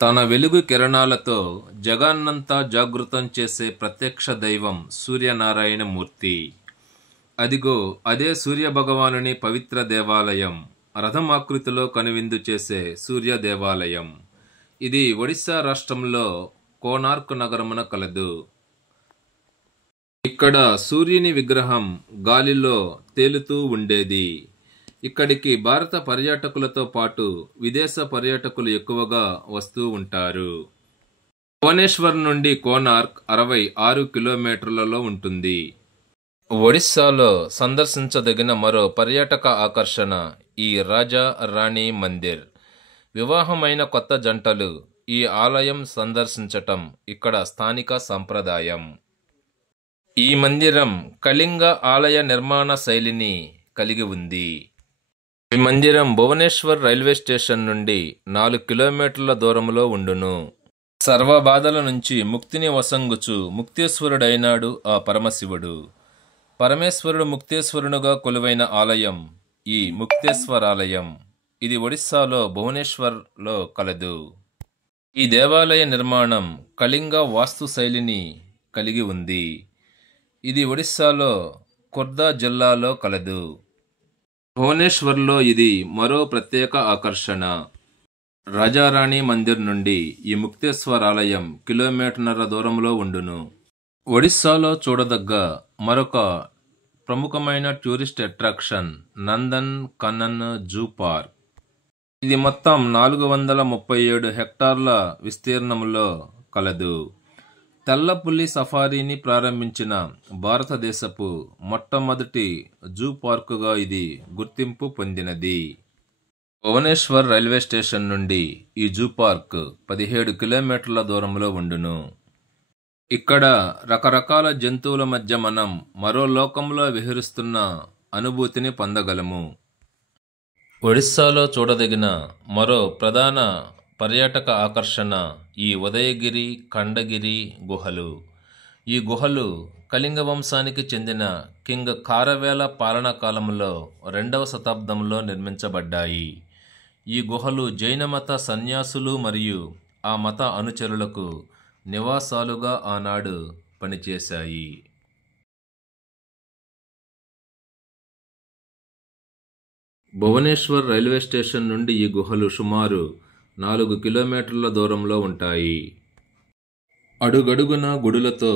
తన వెలుగు కిరణాలతో జగాన్నంతా జాగృతం చేసే ప్రత్యక్ష దైవం సూర్యనారాయణ మూర్తి. అదిగో అదే సూర్యభగవానుని పవిత్ర దేవాలయం, రథం ఆకృతిలో కనువిందు చేసే సూర్య దేవాలయం. ఇది ఒడిశా రాష్ట్రంలో కోనార్క్ నగరమున కలదు. ఇక్కడ సూర్యుని విగ్రహం గాలిలో తేలుతూ ఉండేది. ఇక్కడికి భారత పర్యాటకులతో పాటు విదేశ పర్యాటకులు ఎక్కువగా వస్తూ ఉంటారు. భువనేశ్వర్ నుండి కోనార్క్ 66 కిలోమీటర్లలో ఉంటుంది. ఒడిస్సాలో సందర్శించదగిన మరో పర్యాటక ఆకర్షణ ఈ రాజా రాణి మందిర్. వివాహమైన కొత్త జంటలు ఈ ఆలయం సందర్శించటం ఇక్కడ స్థానిక సంప్రదాయం. ఈ మందిరం కళింగ ఆలయ నిర్మాణ శైలిని కలిగి ఉంది. ఈ మందిరం భువనేశ్వర్ రైల్వే స్టేషన్ నుండి 4 కిలోమీటర్ల దూరంలో ఉండును. సర్వబాధల నుంచి ముక్తిని వసంగుచు ముక్తేశ్వరుడైనాడు ఆ పరమశివుడు. పరమేశ్వరుడు ముక్తేశ్వరునుగా కొలువైన ఆలయం ఈ ముక్తేశ్వరాలయం. ఇది ఒడిస్సాలో భువనేశ్వర్లో కలదు. ఈ దేవాలయ నిర్మాణం కళింగ వాస్తు శైలిని కలిగి ఉంది. ఇది ఒడిస్సాలో ఖుర్దా జిల్లాలో కలదు. భువనేశ్వర్లో ఇది మరో ప్రత్యేక ఆకర్షణ. రాజారాణి మందిర్ నుండి ఈ ముక్తేశ్వర్ ఆలయం 1.5 కిలోమీటర్ల దూరంలో ఉండును. ఒడిస్సాలో చూడదగ్గ మరొక ప్రముఖమైన tourist attraction Nandan Kannan zoo park. ఇది మొత్తం 437 హెక్టార్ల విస్తీర్ణంలో కలదు. తెల్లపులి సఫారీని ప్రారంభించిన భారతదేశపు మొట్టమొదటి జూ పార్కుగా ఇది గుర్తింపు పొందినది. భువనేశ్వర్ రైల్వే స్టేషన్ నుండి ఈ జూ పార్క్ 17 కిలోమీటర్ల దూరంలో ఉండును. ఇక్కడ రకరకాల జంతువుల మధ్య మనం మరో లోకంలో విహరిస్తున్న అనుభూతిని పొందగలము. ఒడిస్సాలో చూడదగిన మరో ప్రధాన పర్యాటక ఆకర్షణ ఈ ఉదయగిరి ఖండగిరి గుహలు. ఈ గుహలు కళింగ వంశానికి చెందిన కింగ్ ఖారవేల పాలనా కాలంలో 2వ శతాబ్దంలో నిర్మించబడ్డాయి. ఈ గుహలు జైన మత సన్యాసులు మరియు ఆ మత అనుచరులకు నివాసాలుగా ఆనాడు పనిచేశాయి. భువనేశ్వర్ రైల్వే స్టేషన్ నుండి ఈ గుహలు సుమారు 4 కిలోమీటర్ల దూరంలో ఉంటాయి. అడుగడుగున గుడులతో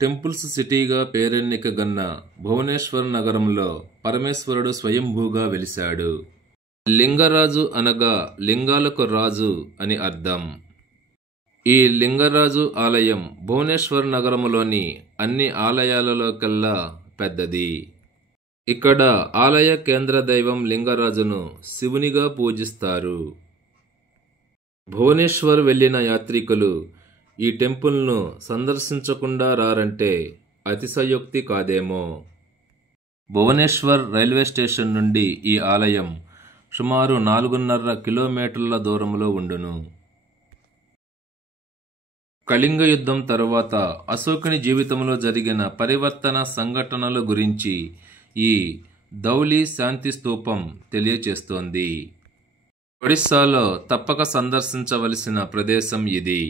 టెంపుల్స్ సిటీగా పేరెన్నికగన్న భువనేశ్వర్ నగరంలో పరమేశ్వరుడు స్వయంభూగా వెలిశాడు. లింగరాజు అనగా లింగాలకు రాజు అని అర్థం. ఈ లింగరాజు ఆలయం భువనేశ్వర్ నగరంలోని అన్ని ఆలయాలలోకెల్లా పెద్దది. ఇక్కడ ఆలయ కేంద్ర దైవం లింగరాజును శివునిగా పూజిస్తారు. భువనేశ్వర్ వెళ్ళిన యాత్రికులు ఈ టెంపుల్ను సందర్శించకుండా రారంటే అతిశయోక్తి కాదేమో. భువనేశ్వర్ రైల్వే స్టేషన్ నుండి ఈ ఆలయం సుమారు 4.5 కిలోమీటర్ల దూరంలో ఉండును. కళింగ యుద్ధం తరువాత అశోకుని జీవితంలో జరిగిన పరివర్తన సంఘటనల గురించి ఈ ధౌలి శాంతి స్తూపం తెలియచేస్తోంది. ఒడిస్సాలో తప్పక సందర్శించవలసిన ప్రదేశం ఇది.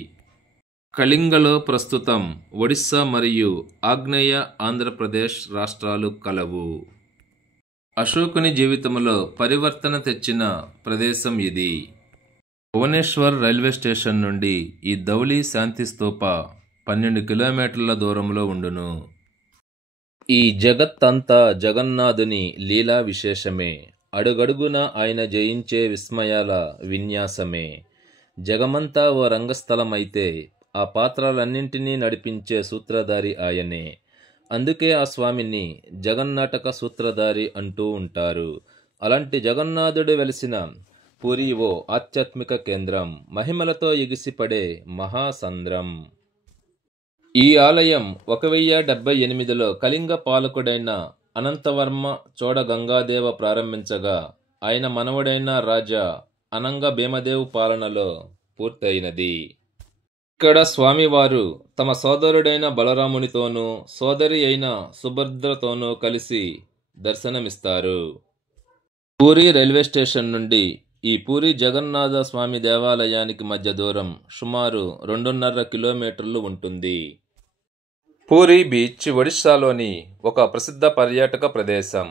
కళింగలో ప్రస్తుతం ఒడిస్సా మరియు ఆగ్నేయ ఆంధ్రప్రదేశ్ రాష్ట్రాలు కలవు. అశోకుని జీవితంలో పరివర్తన తెచ్చిన ప్రదేశం ఇది. భువనేశ్వర్ రైల్వే స్టేషన్ నుండి ఈ ధౌలి శాంతి స్తూప 12 కిలోమీటర్ల దూరంలో ఉండును. ఈ జగత్తంతా జగన్నాథుని లీలా విశేషమే. అడుగడుగున ఆయన జయించే విస్మయాల విన్యాసమే. జగమంతా ఓ రంగస్థలమైతే ఆ పాత్రలన్నింటినీ నడిపించే సూత్రధారి ఆయనే. అందుకే ఆ స్వామిని జగన్నాటక సూత్రధారి అంటూ ఉంటారు. అలాంటి జగన్నాథుడు వెలిసిన పూరి ఓ ఆధ్యాత్మిక కేంద్రం, మహిమలతో ఎగిసిపడే మహాసంద్రం. ఈ ఆలయం 1078లో కళింగ పాలకుడైన అనంతవర్మ చోడ గంగాదేవ ప్రారంభించగా ఆయన మనవడైన రాజా అనంగ భీమదేవ్ పాలనలో పూర్తయినది. ఇక్కడ స్వామివారు తమ సోదరుడైన బలరామునితోనూ సోదరి అయిన సుభద్రతోనూ కలిసి దర్శనమిస్తారు. పూరి రైల్వే స్టేషన్ నుండి ఈ పూరి జగన్నాథ స్వామి దేవాలయానికి మధ్య దూరం సుమారు 2.5 కిలోమీటర్లు ఉంటుంది. పూరి బీచ్ ఒడిశాలోని ఒక ప్రసిద్ధ పర్యాటక ప్రదేశం.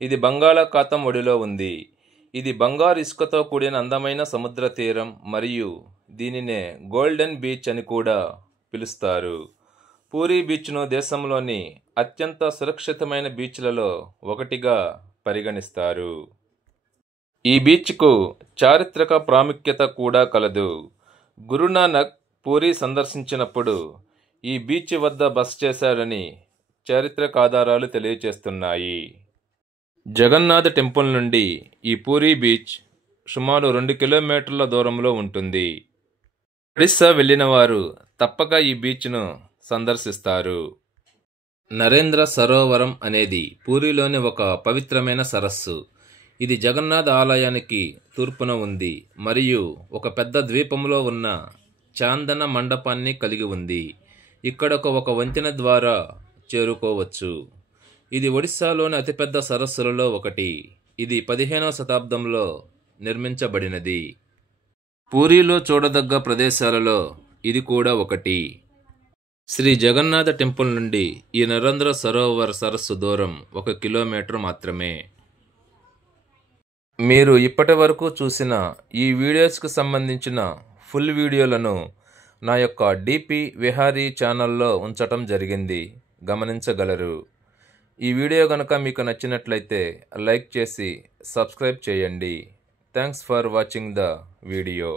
ఇది బంగాళాఖాతం ఒడిలో ఉంది. ఇది బంగారు ఇసుకతో కూడిన అందమైన సముద్ర తీరం మరియు దీనినే గోల్డెన్ బీచ్ అని కూడా పిలుస్తారు. పూరి బీచ్ను దేశంలోని అత్యంత సురక్షితమైన బీచ్లలో ఒకటిగా పరిగణిస్తారు. ఈ బీచ్కు చారిత్రక ప్రాముఖ్యత కూడా కలదు. గురునానక్ పూరి సందర్శించినప్పుడు ఈ బీచ్ వద్ద బస చేశాడని చారిత్రక ఆధారాలు తెలియచేస్తున్నాయి. జగన్నాథ్ టెంపుల్ నుండి ఈ పూరి బీచ్ సుమారు 2 కిలోమీటర్ల దూరంలో ఉంటుంది. ఒడిశా వెళ్ళిన వారు తప్పక ఈ బీచ్ను సందర్శిస్తారు. నరేంద్ర సరోవరం అనేది పూరిలోని ఒక పవిత్రమైన సరస్సు. ఇది జగన్నాథ్ ఆలయానికి తూర్పున ఉంది మరియు ఒక పెద్ద ద్వీపంలో ఉన్న చాందన మండపాన్ని కలిగి ఉంది. ఇక్కడకు ఒక వంతెన ద్వారా చేరుకోవచ్చు. ఇది ఒడిశాలోని అతిపెద్ద సరస్సులలో ఒకటి. ఇది 15వ శతాబ్దంలో నిర్మించబడినది. పూరిలో చూడదగ్గ ప్రదేశాలలో ఇది కూడా ఒకటి. శ్రీ జగన్నాథ టెంపుల్ నుండి ఈ నరేంద్ర సరోవర్ సరస్సు దూరం 1 కిలోమీటర్ మాత్రమే. మీరు ఇప్పటి వరకు చూసిన ఈ వీడియోస్కి సంబంధించిన ఫుల్ వీడియోలను నా యొక్క డిపి విహారీ ఛానల్లో ఉంచటం జరిగింది, గమనించగలరు. ఈ వీడియో కనుక మీకు నచ్చినట్లయితే లైక్ చేసి సబ్స్క్రైబ్ చేయండి. Thanks for watching the video.